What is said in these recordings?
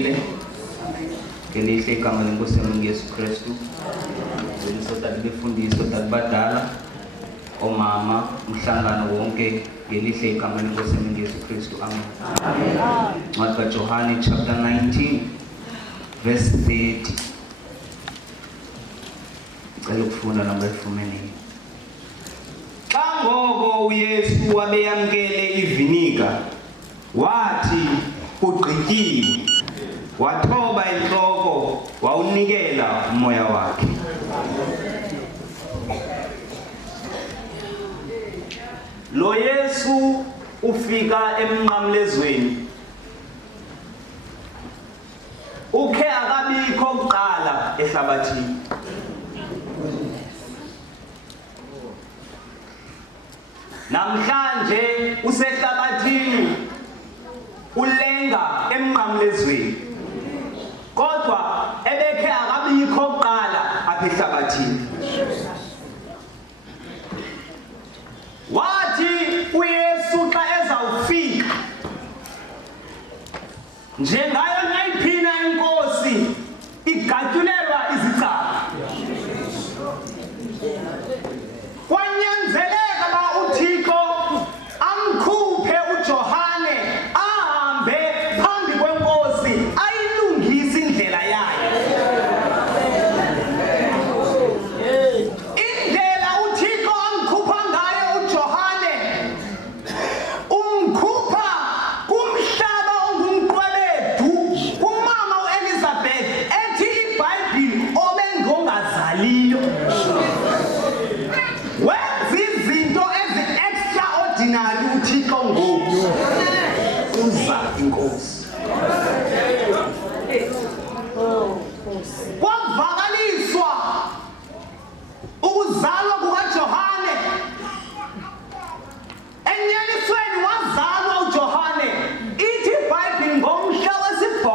Nilindile ngelihle igama lenkosi yami uYesu Kristu. Ngizothatha lefundiso dalibadala omama umhlangano wonke ngelihle igama lenkosi yami uYesu Kristu. Amen. Amen. Ncwadi kaJohane chapter 19 verse 30. Ngicela ukufunda namba efumene. Xa ngoko uYesu wabeyamkele iviniga wathi kugqityiwe, wathoba intloko, wawunikela umoya wakhe. Lo Yesu ufika emnqamlezweni ukhe akabikho kuqala ehlabathini. Namhlanje usehlabathini ulenga emnqamlezweni, kodwa ebekhe akabikho kuqala apha ehlabathini. Wathi uYesu xa ezawufika, njengayo nayiphina inkosi igatyulelwa izicaba, kwanyanzeleka uba uThixo amkhuphe uJohane ahambe phambi kwenkosi ayilungise indlela yayo. Indlela uThixo amkhupha ngayo uJohane, umkhupha kumhlaba ongumqwebedu, kumama uElizabeth ethi iBhayibhile obengongazaliyo. Wenza izinto ezi-extraordinary uThixo ngoku uza inkosi. Kwavakaliswa ukuzalwa kukaJohane. Enyanisweni wazalwa uJohane, ithi iBhayibhile ngomhla wesi-8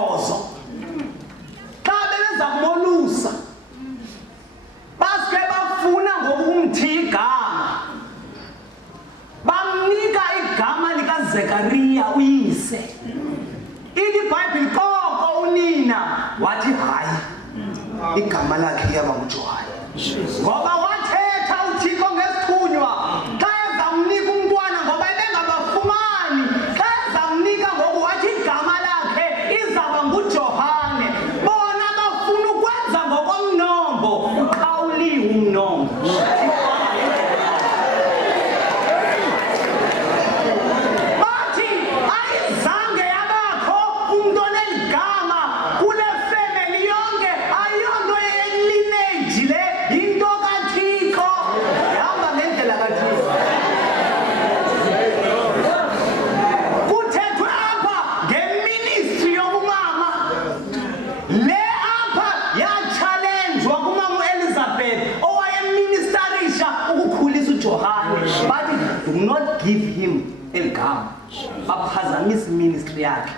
xa bebeza kumolusa, baske bafuna ngokumthi igama, bamnika igama likaZekariya uyise. Ithi iBhayibhile koko unina wathi hayi, igama lakhe yaba nguJohane, ngoba wathetha uThixo ngesithunywa xa ezamnika umntwana, ngoba ebengabafumani. Xa ezamnika ngoku wathi igama lakhe izaba nguJohane. Bona bafuna ukwenza ngokomnombo, uqhawuliwe umnombo. Bathi ayizange yabakho umntu oneli gama kule family yonke, ayonto ye-lineage le, yinto kaThixo. Ihamba ngendlela kaThixo. Kuthethwe apha ngeministry yobumama. Le apha yatshalenjwa kumama uElizabeth owayeministarisha ukukhulisa uJohane. Bathi do not give him eli gama, baphazamisa iministry yakhe,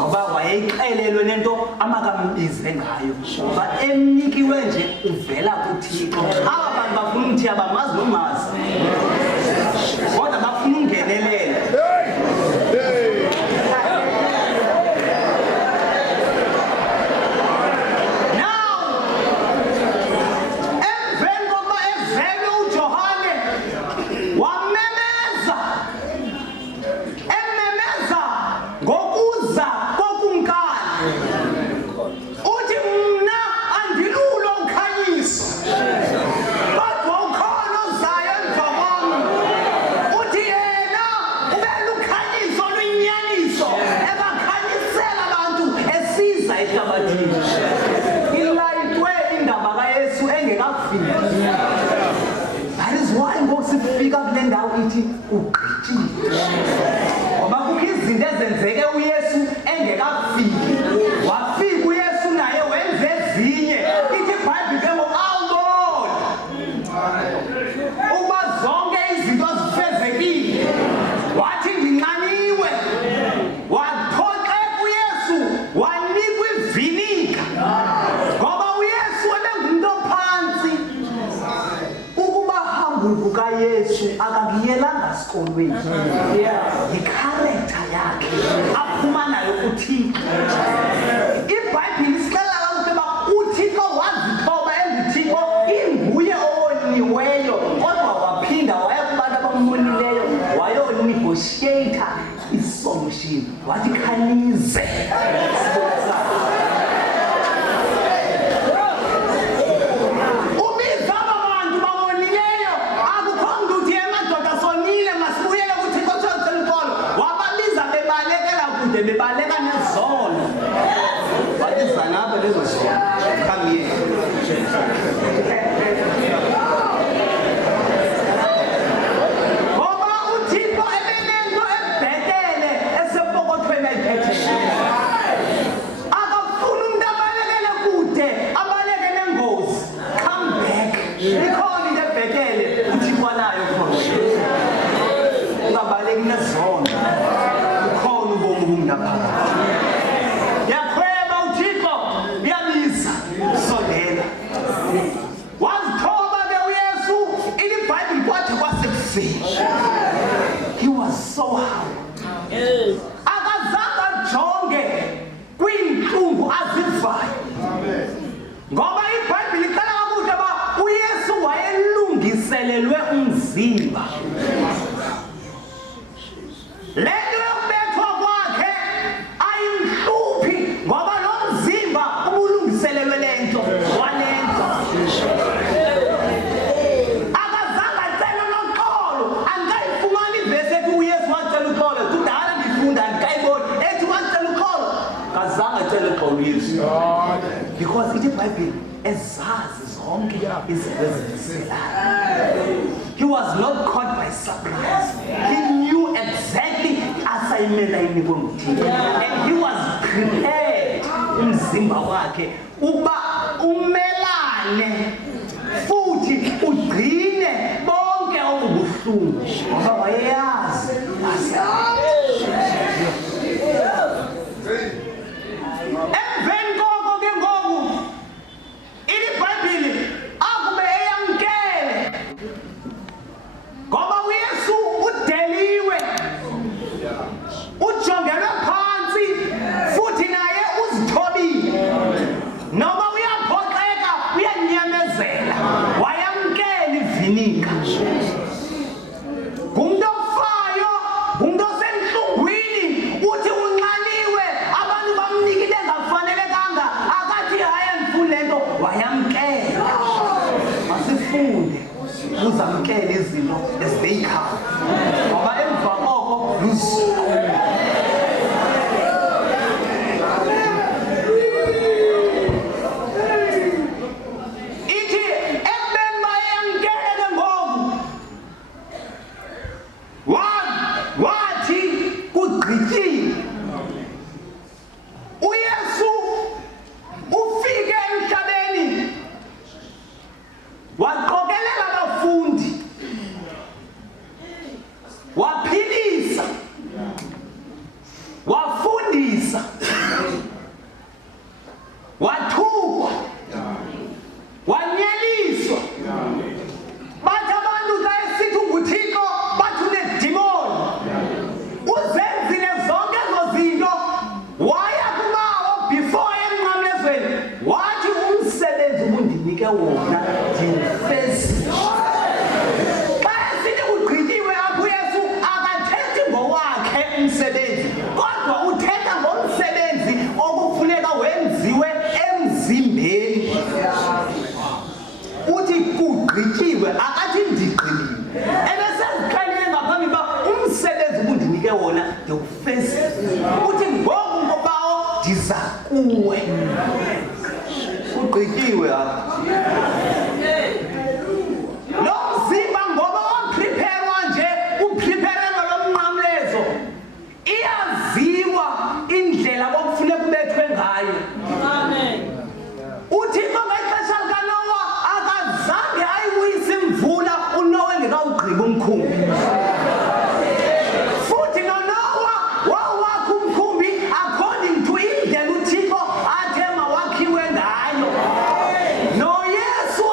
ngoba wayeyixelelwe nento amakambize ngayo, ngoba emnikiwe nje uvela kuThixo. Aba bantu bafuna umthi abamazi nomazi, kodwa bafuna ungenelela. Now, emveni kokuba ezelwe uJohane, wamemeza, ememeza ngokuza kokumkani. Uthi mna andilulo ukhanyiso, kodwa ukhona ozayo emva kwam. Uthi yena ubelukhanyiso oluyinyaniso, ebakhanyisela abantu esiza ehlabathini. Ilayitwe indaba kaYesu engekafiki. That is why ngoku sifika kule ndawo ithi ugqityiwe, ngoba kukho izinto ezenzeke uYesu engekafiki. Wafika uYesu naye wenze ezinye. Ithi iBhayibhile ke ngoku, Lord, uba zonke izinto zifezekile, wathi ndinqaniwe. Waphoxeka uYesu, wanikwa iviniga, ngoba uYesu ebengumntu ophantsi. Ukuba hambo kukaYesu akakuyelanga esikolweni, yikharektha yakhe aphuma nayo kuThixo. creator isolution wathi khanize ubiza abantu babonileyo akukhomba ukuthi emadoda sonile masibuyele ukuthi kothothe inkolo wababiza bebalekela kude bebaleka nezolo wabiza nabo lezo zolo come here He was so humble. Akazange jonge kwinhlungu azivayo. Ngoba iBhayibheli ixela kakuhle ba uYesu wayelungiselelwe umzimba. Lento yokubethwa kwakhe ayimhluphi ngoba lo mzimba ubulungiselelwe lento walento. Because it is Bible he was not caught by surprise. He knew exactly assignment and he was prepared umzimba wakhe uba umelane futhi ugcine bonke obubuhlungu ngoba wayeyazi iviniga umuntu ofayo umuntu osenhlungwini uthi unqaniwe abantu bamnikile engafanelekanga akathi hayi ngifuna lento wayamkela masifunde uzamkela izinto ezibeyikhaya ngoba emva koko lusuku wathi Kugqityiwe uYesu ufike emhlabeni waqokelela abafundi waphilisa wafundisa wathukwa wanyeliswa bathi abantu xa esithi unguThixo bathi unedimoni uzenzile zonke ezo zinto waya kumawo before emnqamlezweni wathi umsebenzi ubundinike wona ndiwufezile xa esithi Kugqityiwe apho uYesu akathethi ngowakhe umsebenzi kodwa uthetha ngomsebenzi okufuneka wenziwe emzimbeni uthi Kugqityiwe akathi ndigqibile ebesezixelile ngaphambi ba umsebenzi ubundinike wona ndiwufezile uthi ngoku ngobawo ndiza kuwe Kugqityiwe apha lo mzimba ngoba waprepare nje upreparelwa lo mnqamlezo iyaziwa indlela okufuneka kubethwe ngayo amen uThixo ngexesha likaNowa akazange ayibuyise imvula uNowa engekawugqiba umkhumbi futhi noNowa wawakha umkhumbi according to indlela uThixo athe mawakhiwe ngayo noYesu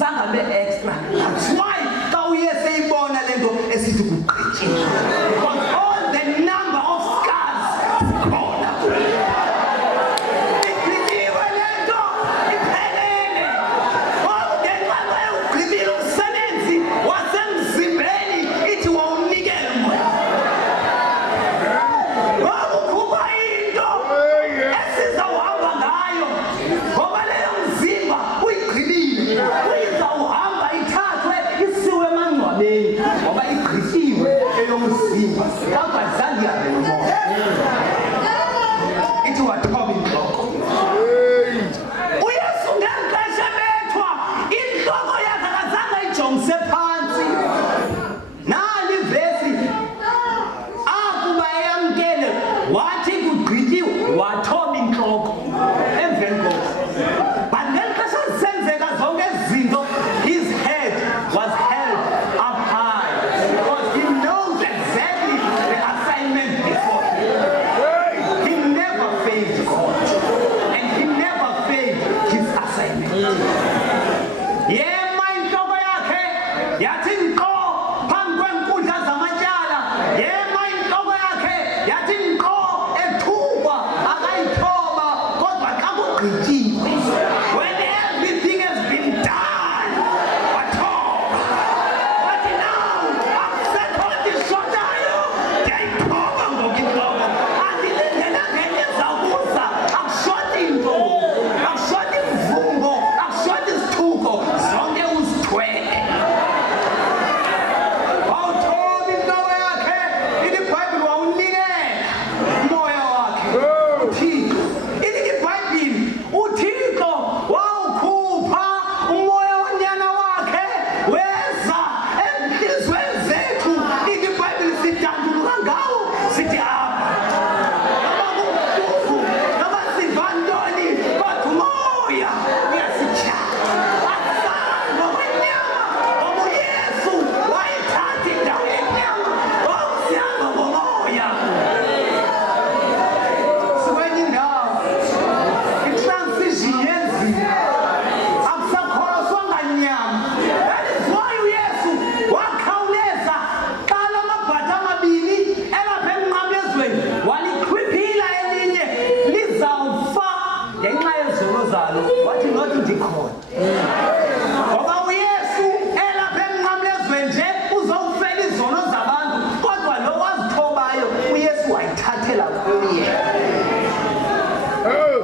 zange abe extra. That's why xa uYesu eyibona le nto esithi kugqityiwe. Because all the number of scars zikhona. Igqityiwe le nto, iphelele. Ngoku ngenxa yoba ewugqibile umsebenzi wasemzimbeni ithi wawunikela umoya. Ngoku khupha into esizawuhamba ngayo ngoba leyo mzimba uyigqibile. Uyizawuhamba ithathwe isiwe emangcwabeni ngoba igqityiwe eyomzimba kodwa zange ihambe nomoya. Ithi wathoba intloko. uYesu ngexesha ebethwa intloko yakhe akazange ayijongise phantsi. Nali ivesi akuba eyamkele wathi kugqityiwe wathoba intloko emveni koko. But ngexesha zisenzeka zonke ezi zinto, his head was held up high because he knows exactly the assignment before him. He never failed God and he never failed his assignment. Yema intloko yakhe yathi nkqo phambi kweenkundla zamatyala. Yema intloko yakhe yathi nkqo ethukwa akayithoba kodwa xa kugqityiwe. When everything has been done, wathoba. Wathi now akusekho ndishotayo, ndiyayithoba ngoku intloko. Andilindelanga enye ezawukuza. Akushoti nto, akushoti mvumbo, akushoti isithuko, zonke uzithwele. Wawuthoba intloko yakhe, ithi iBhayibhile wawunikela umoya wakhe. uThixo. Ithi iBhayibhile uThixo wawukhupha umoya wonyana wakhe weza ezinhliziyweni zethu. Ithi iBhayibhile sidanduluka ngawo sithi apha. Noma kubuhlungu, noma siva ntoni, kodwa umoya uyasitshaya. Asizange ngokwenyama ngoba uYesu wayithatha indawo yenyama. Wawusihamba ngomoya. Sikwenye indawo i-transition yenzile. Akusakholoswanga nyama. That is why uYesu wakhawuleza xa la mabhatha amabini elapha emnqamlezweni walichwiphila elinye lizawufa ngenxa yezono zalo. Wathi not ndikhona. Ngoba uYesu elapha emnqamlezweni nje uzowufela izono zabantu kodwa lo wazithobayo uYesu wayithathela kuye.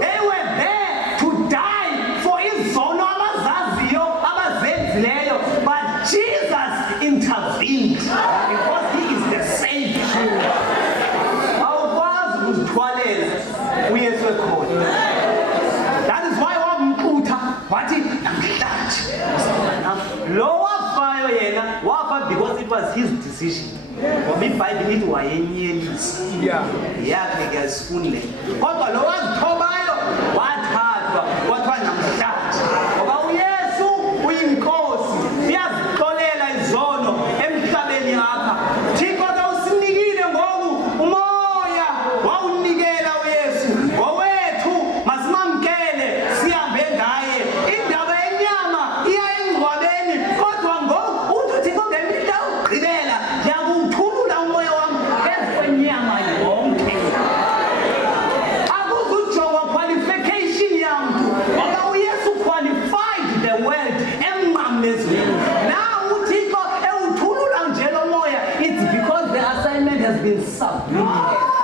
They were there to die for izono abazaziyo abazenzileyo, but Jesus intervened because he is the Savior. Awukwazi ukuzithwalela uYesu ekhona. That is why wamxutha wathi namhlanje lo wafayo yena wafa because it was his decision. Ngoba iBhayibhile ithi wayenyelisa. Yakhe ke asifuni le. Kodwa lo wazithobayo wathathwa kwathiwa namhlanje. Ngoba uYesu uyinkosi, uyazixolela izono emhlabeni apha. Thixo ke usinikile ngoku umoya wawunikela uYesu. Ngowethu masimamkele sihambe ngaye. Indaba yenyama iya engcwabeni kodwa ngoku uthi uThixo ngemihla yokugqibela ndiyakuwuthulula umoya wam phezu kwenyama yonke. Akuzujongwa qualification yamntu ngoba uYesu qualified the world emnqamlezweni. Now uThixo ewuthulula nje lo moya, it's because the assignment has been submitted.